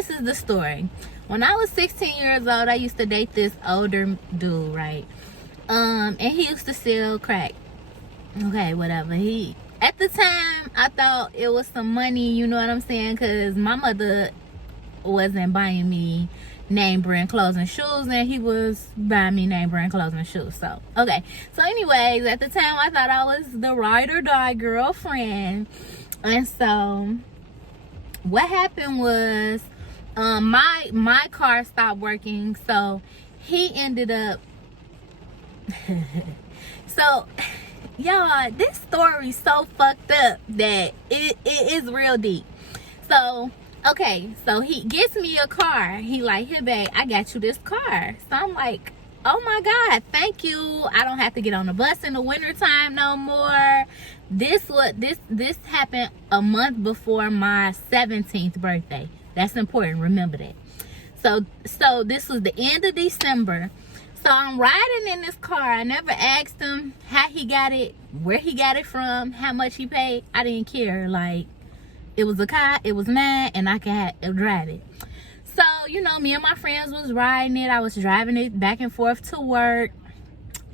this is the story. When I was 16 years old, I used to date this older dude, right? And he used to sell crack. Okay, whatever. At the time, I thought it was some money, you know what I'm saying? Because my mother wasn't buying me name brand clothes and shoes, and he was buying me name brand clothes and shoes. So, okay. So, anyways, at the time, I thought I was the ride or die girlfriend. And so, what happened was, my car stopped working, so he ended up so y'all, this story's so fucked up that it is real deep. So okay, so he gets me a car. He like, here babe, I got you this car. So I'm like, oh my god, thank you. I don't have to get on the bus in the wintertime no more. This happened a month before my 17th birthday. That's important, remember that. So this was the end of December. So I'm riding in this car. I never asked him how he got it, where he got it from, how much he paid. I didn't care. Like, it was a car, it was mine, and I could drive it. So, you know, me and my friends was riding it. I was driving it back and forth to work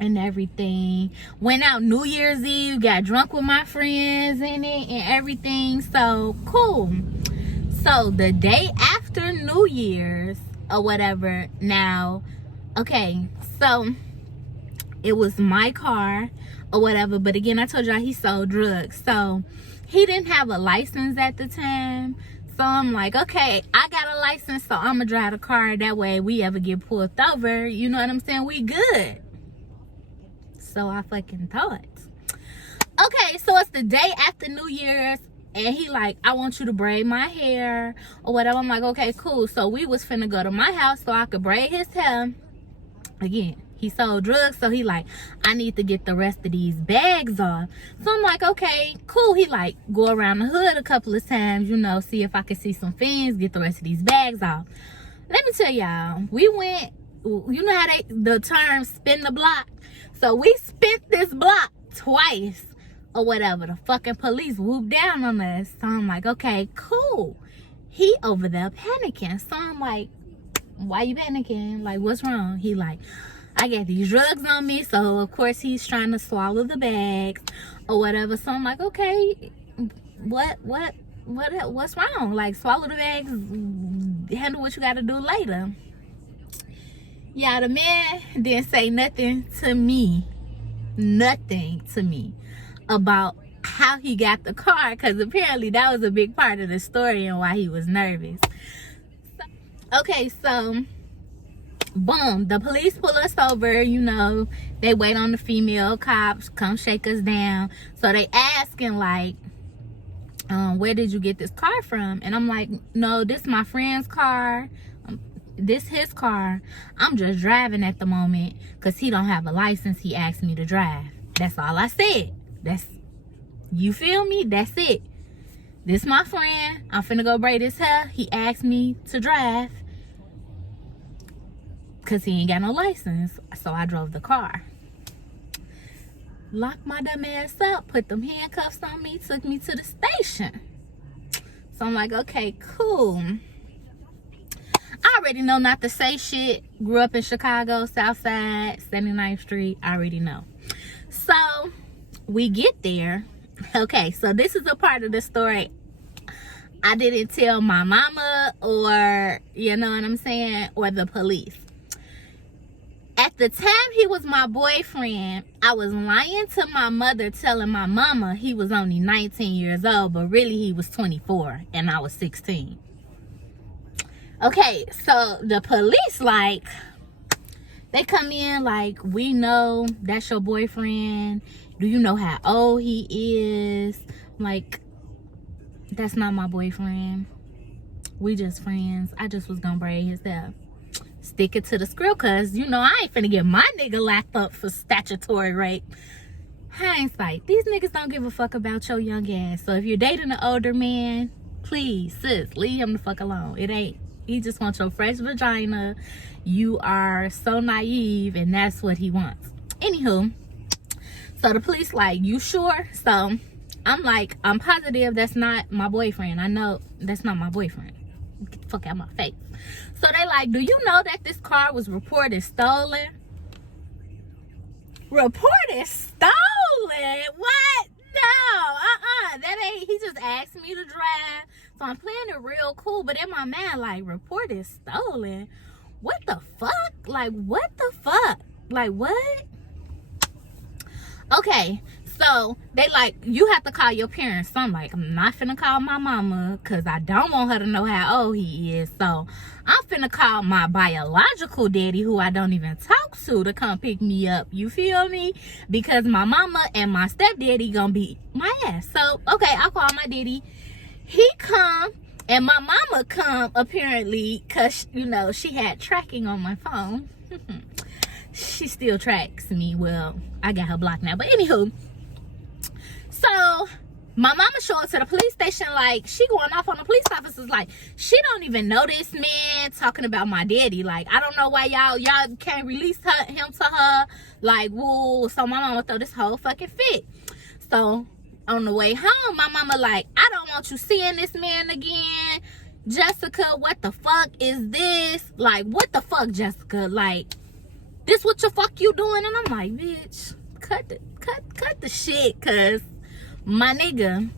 and everything. Went out New Year's Eve, got drunk with my friends in it and everything. So, cool. So, the day after New Year's or whatever, now, okay, so it was my car or whatever, but again, I told y'all he sold drugs. So, he didn't have a license at the time. So I'm like, okay, I got a license, so I'm gonna drive the car. That way, we ever get pulled over, you know what I'm saying? We good. So I fucking thought. Okay, so it's the day after New Year's, and he like, I want you to braid my hair or whatever. I'm like, okay, cool. So we was finna go to my house so I could braid his hair. Again, he sold drugs, so he like, I need to get the rest of these bags off. So I'm like, okay, cool. He like, go around the hood a couple of times, you know, see if I can see some fins, get the rest of these bags off. Let me tell y'all, we went, you know how the term spin the block? So we spent this block twice or whatever. The fucking police whooped down on us. So I'm like, okay, cool. He over there panicking. So I'm like, why you panicking? Like, what's wrong? He like, I got these drugs on me. So of course he's trying to swallow the bags or whatever. So I'm like, okay, what's wrong? Like, swallow the bags, handle what you gotta do later. Yeah, the man didn't say nothing to me about how he got the car, because apparently that was a big part of the story and why he was nervous. Okay, so boom, the police pull us over, you know, they wait on the female cops, come shake us down. So they asking like, where did you get this car from? And I'm like, no, this is my friend's car. This his car. I'm just driving at the moment because he don't have a license. He asked me to drive. That's all I said. You feel me? That's it. This my friend. I'm finna go braid his hair. He asked me to drive because he ain't got no license. So I drove the car. Locked my dumb ass up. Put them handcuffs on me. Took me to the station. So I'm like, okay, cool. I already know not to say shit. Grew up in Chicago, South Side, 79th Street. I already know. So, we get there. Okay, so this is a part of the story I didn't tell my mama or, you know what I'm saying, or the police. At the time he was my boyfriend, I was lying to my mother, telling my mama he was only 19 years old, but really he was 24 and I was 16. Okay, so the police, like, they come in like, we know that's your boyfriend. Do you know how old he is? Like, that's not my boyfriend. We just friends. I just was gonna braid his hair. Stick it to the script, cause you know I ain't finna get my nigga locked up for statutory rape. Hindsight, these niggas don't give a fuck about your young ass. So if you're dating an older man, please, sis, leave him the fuck alone. It ain't. He just wants your fresh vagina. You are so naive, and that's what he wants. Anywho, so the police like, you sure? So I'm like, I'm positive that's not my boyfriend. I know that's not my boyfriend. Get the fuck out of my face. So they like, do you know that this car was reported stolen? Reported stolen? What? No, that ain't. He just asked me to drive, so I'm playing it real cool. But in my mind, like, reported stolen. What the fuck? Like, what the fuck? Like, what? Okay, so they like, you have to call your parents. So I'm like, I'm not finna call my mama because I don't want her to know how old he is. So I'm finna call my biological daddy, who I don't even talk to come pick me up. You feel me? Because my mama and my stepdaddy gonna beat my ass. So, okay, I'll call my daddy. He come, and my mama come, apparently, because, you know, she had tracking on my phone. She still tracks me. Well, I got her blocked now. But anywho, so my mama showed up to the police station, like, she going off on the police officers, like, she don't even know this man talking about my daddy. Like, I don't know why y'all can't release him to her. Like, woo. So my mama throw this whole fucking fit. So on the way home, my mama like, I don't want you seeing this man again. Jessica, what the fuck is this? Like, what the fuck, Jessica? Like, this what the fuck you doing? And I'm like, bitch, cut the shit, cause my nigga.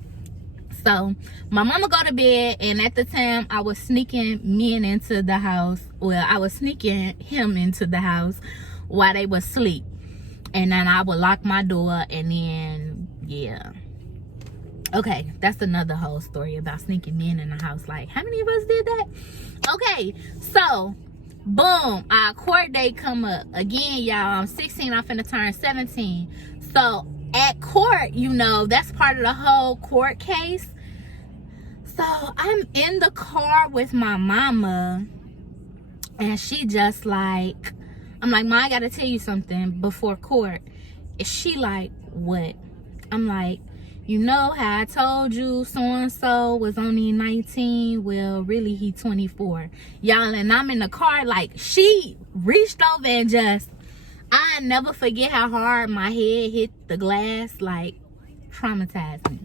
So my mama go to bed, and at the time I was sneaking men into the house. Well, I was sneaking him into the house while they was asleep, and then I would lock my door, and then yeah. Okay, that's another whole story about sneaking men in the house. Like, how many of us did that? Okay, so boom, our court date come up again, y'all. I'm 16, I'm finna turn 17. So at court, you know, that's part of the whole court case. So I'm in the car with my mama, and she just like, I'm like, Ma, I gotta tell you something before court. And she like, what? I'm like, you know how I told you so-and-so was only 19? Well, really, he 24. Y'all, and I'm in the car, like, she reached over and just, I never forget how hard my head hit the glass, like, traumatized me.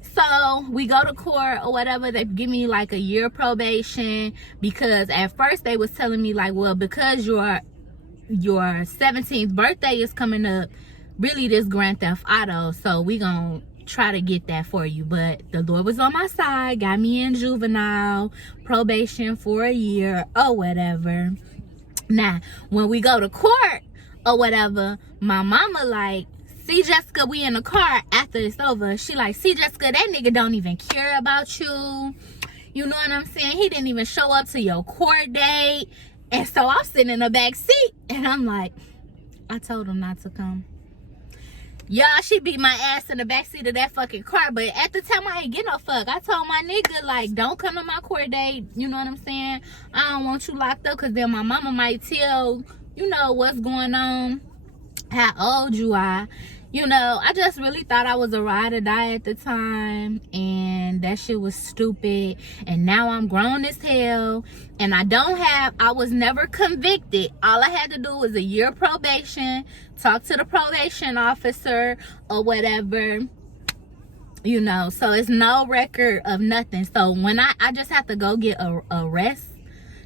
So we go to court or whatever. They give me like a year probation, because at first they was telling me like, well, because your 17th birthday is coming up, really this Grand Theft Auto, so we gonna try to get that for you. But the Lord was on my side, got me in juvenile probation for a year or whatever. Now when we go to court or whatever, my mama like, see, Jessica, we in the car after it's over. She like, see, Jessica, that nigga don't even care about you. You know what I'm saying? He didn't even show up to your court date. And so I'm sitting in the back seat, and I'm like, I told him not to come. Y'all, she beat my ass in the backseat of that fucking car. But at the time, I ain't get no fuck. I told my nigga, like, don't come to my court date. You know what I'm saying? I don't want you locked up, because then my mama might tell, you know, what's going on, how old you are. You know, I just really thought I was a ride or die at the time, and that shit was stupid. And now I'm grown as hell, and I was never convicted. All I had to do was a year probation, talk to the probation officer or whatever, you know. So it's no record of nothing. So when I just have to go get a arrest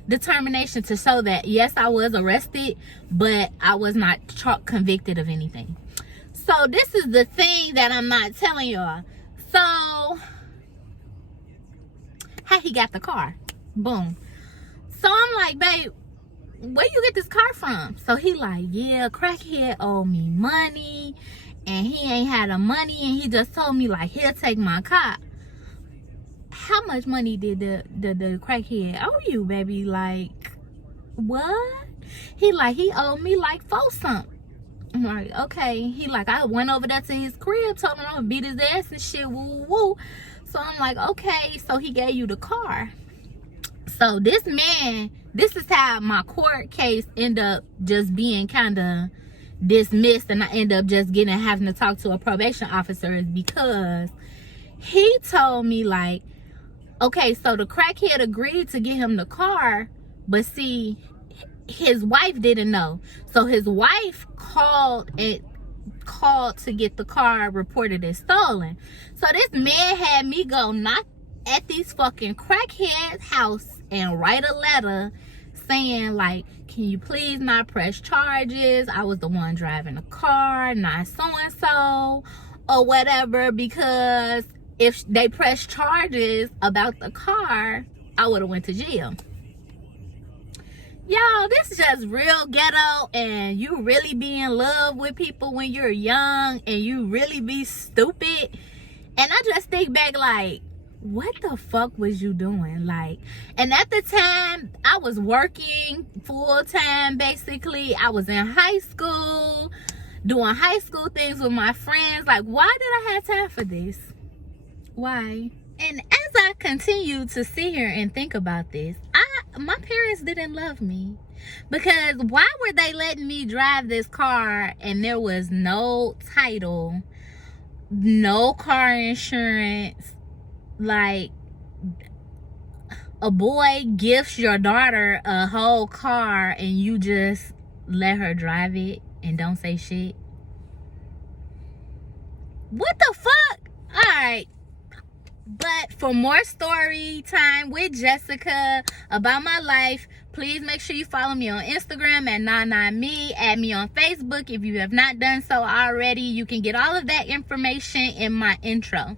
determination to show that, yes, I was arrested, but I was not convicted of anything. So this is the thing that I'm not telling y'all. So how he got the car? Boom. So I'm like, babe, where you get this car from? So he like, yeah, crackhead owe me money, and he ain't had the money, and he just told me like, he'll take my car. How much money did the crackhead owe you, baby? Like, what? He like, he owed me like 4 something. I'm like, okay. He like, I went over there to his crib, told him I would beat his ass and shit, woo woo. So I'm like, okay, so he gave you the car. So this man, this is how my court case ended up just being kind of dismissed, and I end up just having to talk to a probation officer, is because he told me like, okay, so the crackhead agreed to get him the car, but see, his wife didn't know. So his wife called to get the car reported as stolen. So this man had me go knock at these fucking crackheads' house and write a letter saying like, can you please not press charges? I was the one driving the car, not so-and-so or whatever, because if they press charges about the car, I would have went to jail. Y'all, this is just real ghetto, and you really be in love with people when you're young and you really be stupid. And I just think back like, what the fuck was you doing? Like, and at the time I was working full time. Basically, I was in high school doing high school things with my friends. Like, why did I have time for this? Why? And as I continue to sit here and think about this, my parents didn't love me, because why were they letting me drive this car and there was no title, no car insurance? Like, a boy gifts your daughter a whole car and you just let her drive it and don't say shit? What the fuck? All right. But for more story time with Jessica about my life, please make sure you follow me on Instagram at NaNaMe. Add me on Facebook if you have not done so already. You can get all of that information in my intro.